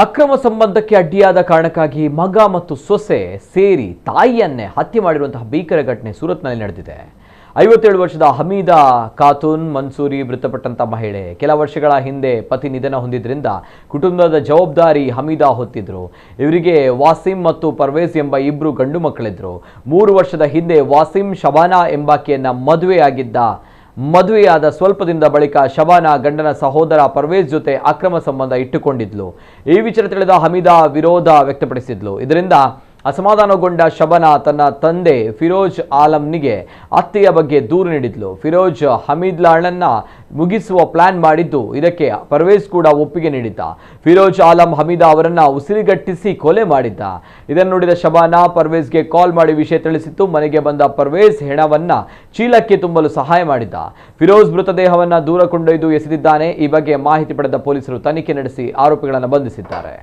ಅಕ್ರಮ ಸಂಬಂಧಕ್ಕೆ ಅಡ್ಡಿಯಾದ ಕಾರಣಕ್ಕಾಗಿ ಮಗ ಮತ್ತು ಸೊಸೆ ಸೇರಿ ತಾಯಿಯನ್ನೇ ಹತ್ಯೆ ಮಾಡಿರುವಂತಹ ಭೀಕರ ಘಟನೆ ಸೂರತ್ನಲ್ಲಿ ನಡೆದಿದೆ. 57 ವರ್ಷದ ಹಮೀದಾ ಖಾತೂನ್ ಮನ್ಸೂರಿ ಮೃತಪಟ್ಟಂತ ಮಹಿಳೆ. ಕೆಲ ವರ್ಷಗಳ ಹಿಂದೆ ಪತಿ ನಿಧನ ಹೊಂದಿದ್ರಿಂದ ಕುಟುಂಬದ ಜವಾಬ್ದಾರಿ ಹಮೀದಾ ಹೊತ್ತಿದ್ರು. ಇವರಿಗೆ ವಾಸಿಂ ಮತ್ತು ಪರ್ವೇಜ್ ಎಂಬ ಇಬ್ಬರು ಗಂಡು ಮಕ್ಕಳಿದ್ರು. 3 ವರ್ಷದ ಹಿಂದೆ ವಾಸಿಂ ಶಬಾನಾ ಎಂಬಾಕೆಯನ್ನ ಮದುವೆಯಾದ ಸ್ವಲ್ಪ ದಿನದ ಬಳಿಕ ಶಬಾನಾ ಗಂಡನ ಸಹೋದರ ಪರ್ವೇಜ್ ಜೊತೆ ಅಕ್ರಮ ಸಂಬಂಧ ಇಟ್ಟುಕೊಂಡಿದ್ಲು. ಈ ವಿಚಾರ ತಿಳಿದ ಹಮೀದಾ ವಿರೋಧ ವ್ಯಕ್ತಪಡಿಸಿದ್ಲು. ಇದರಿಂದ ಅಸಮಾಧಾನಗೊಂಡ ಶಬಾನಾ ತನ್ನ ತಂದೆ ಫಿರೋಜ್ ಆಲಂನಿಗೆ ಅತ್ತೆಯ ಬಗ್ಗೆ ದೂರು ನೀಡಿದ್ಲು. ಫಿರೋಜ್ ಹಮೀದ್ಲಾಳನ್ನ ಮುಗಿಸುವ ಪ್ಲಾನ್ ಮಾಡಿದ್ದು, ಇದಕ್ಕೆ ಪರ್ವೇಜ್ ಕೂಡ ಒಪ್ಪಿಗೆ ನೀಡಿದ್ದ. ಫಿರೋಜ್ ಆಲಂ ಹಮೀದಾ ಅವರನ್ನ ಉಸಿರುಗಟ್ಟಿಸಿ ಕೊಲೆ ಮಾಡಿದ್ದ. ಇದನ್ನು ನೋಡಿದ ಶಬಾನಾ ಪರ್ವೇಜ್ಗೆ ಕಾಲ್ ಮಾಡಿ ವಿಷಯ ತಿಳಿಸಿತ್ತು. ಮನೆಗೆ ಬಂದ ಪರ್ವೇಜ್ ಹೆಣವನ್ನ ಚೀಲಕ್ಕೆ ತುಂಬಲು ಸಹಾಯ ಮಾಡಿದ್ದ. ಫಿರೋಜ್ ಮೃತದೇಹವನ್ನ ದೂರ ಕೊಂಡೊಯ್ದು ಎಸೆದಿದ್ದಾನೆ. ಈ ಬಗ್ಗೆ ಮಾಹಿತಿ ಪಡೆದ ಪೊಲೀಸರು ತನಿಖೆ ನಡೆಸಿ ಆರೋಪಿಗಳನ್ನು ಬಂಧಿಸಿದ್ದಾರೆ.